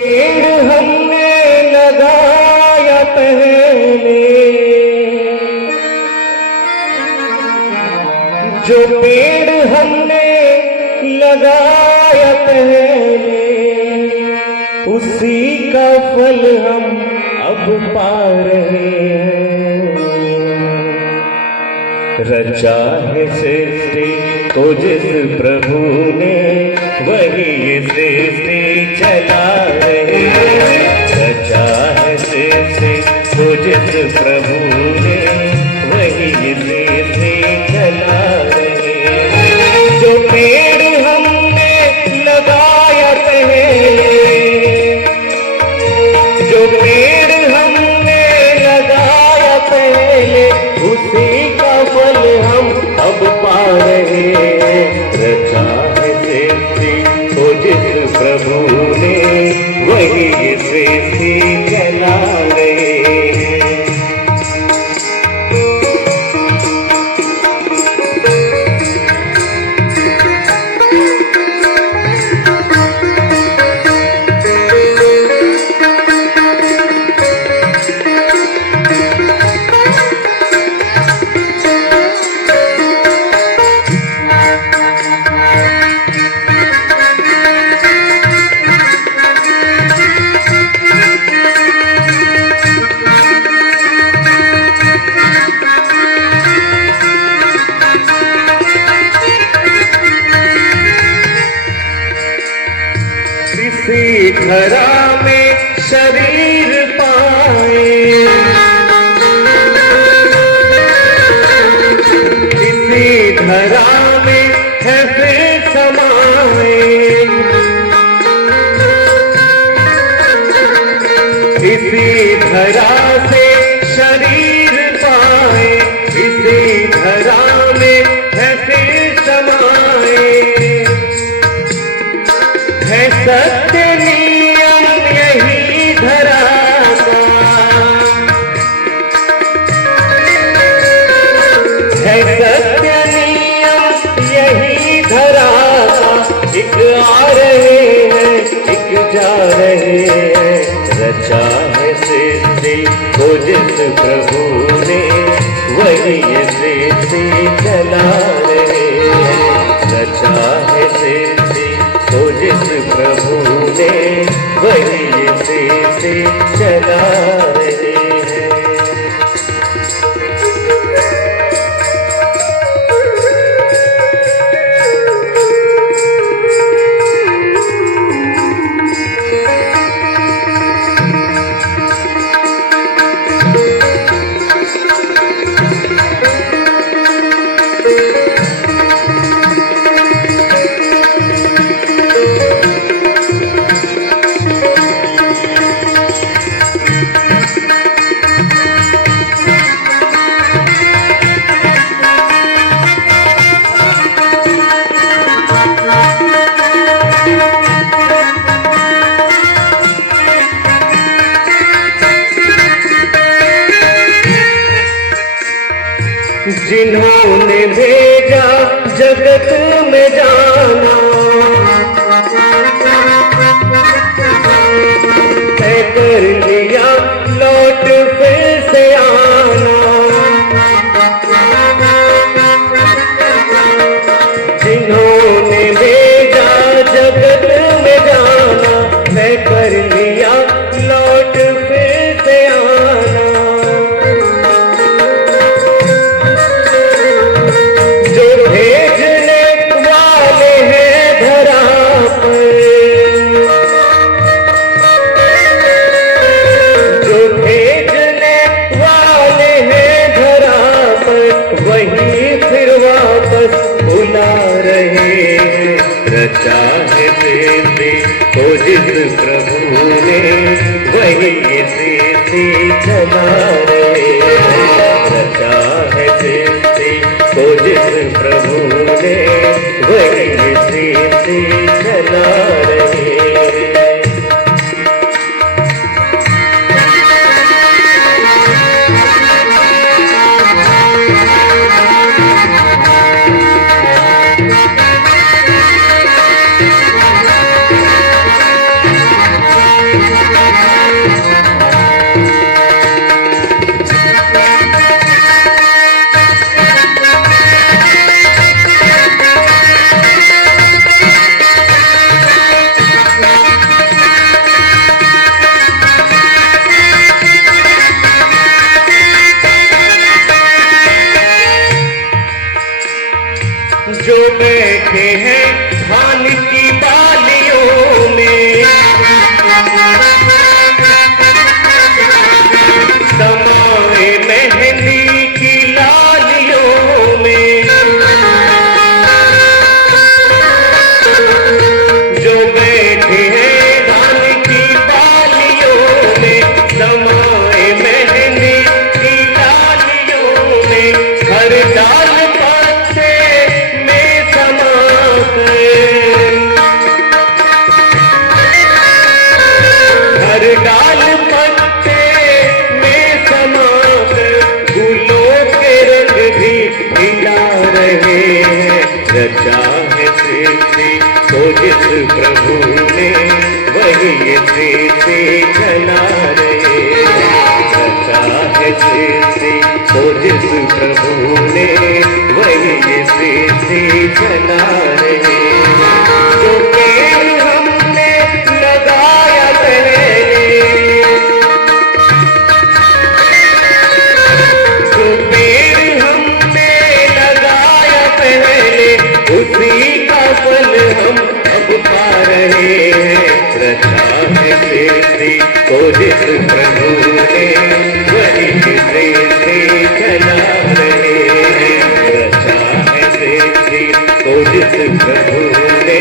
पेड़ हमने लगाया पहले, जो पेड़ हमने लगाया पहले, उसी का फल हम अब पा रहे हैं। रचा है सृष्टि को जिस प्रभु ने, वही ये सृष्टि चला रहे हैं। रचा है सृष्टि को जिस प्रभु ने, वही ये सृष्टि चला रहे हैं। जो पेड़ हमने लगाया पहले, जो पेड़ हमने लगाया पहले, उसी का फल हम अब पा रहे हैं। रचा है सृष्टि को जिस प्रभु ने, वही ये सृष्टि चला रहे हैं। इसी धरा में शरीर पाए, इसी धरा में है फिर समाए, इसी धरा से शरीर पाए, इसी धरा में है फिर समाए। है सत्य नियम यही धरा का, है सत्य नियम यही धरा का। एक आ रहे हैं, एक जा रहे हैं। रचा है सृष्टि को जिस प्रभु ने, वही ये सृष्टि चला रहे हैं। रचा है सृष्टि को जिस प्रभु ने, वही ये सृष्टि चला रहे हैं। जिन्होंने भेजा जगत में जाना, तय कर लिया लौट फिर से आना। जिन्होंने भेजा जगत में जाना, तय कर लिया लौट फिर से आना। रचा है सृष्टि को जिस प्रभु ने, वही ये सृष्टि चला रहे हैं। रचा है सृष्टि को जिस प्रभु ने, वही ये सृष्टि चला रहे हैं। जो बैठे हैं धान की बालियों में, समाए मेहंदी की लालियों में, जो बैठे हैं धान की बालियों में, समाए मेहंदी की लालियों में, हर डाल हर डाल पत्ते में समाकर फूलों के रंग भी खिला रहे हैं। रचा है सृष्टि को जिस प्रभु ने, वही ये सृष्टि चला रहे हैं। रचा है सृष्टि को जिस प्रभु ने, वही ये सृष्टि चला रहे हैं। जो पेड़ हमने लगाया पहले, जो पेड़ हमने लगाया पहले, उसी का फल हम अब पा रहे हैं। रचा है सृष्टि को जिस प्रभु ने, वही सृष्टि चला रहे हैं। रचा है सृष्टि को जिस प्रभु ने,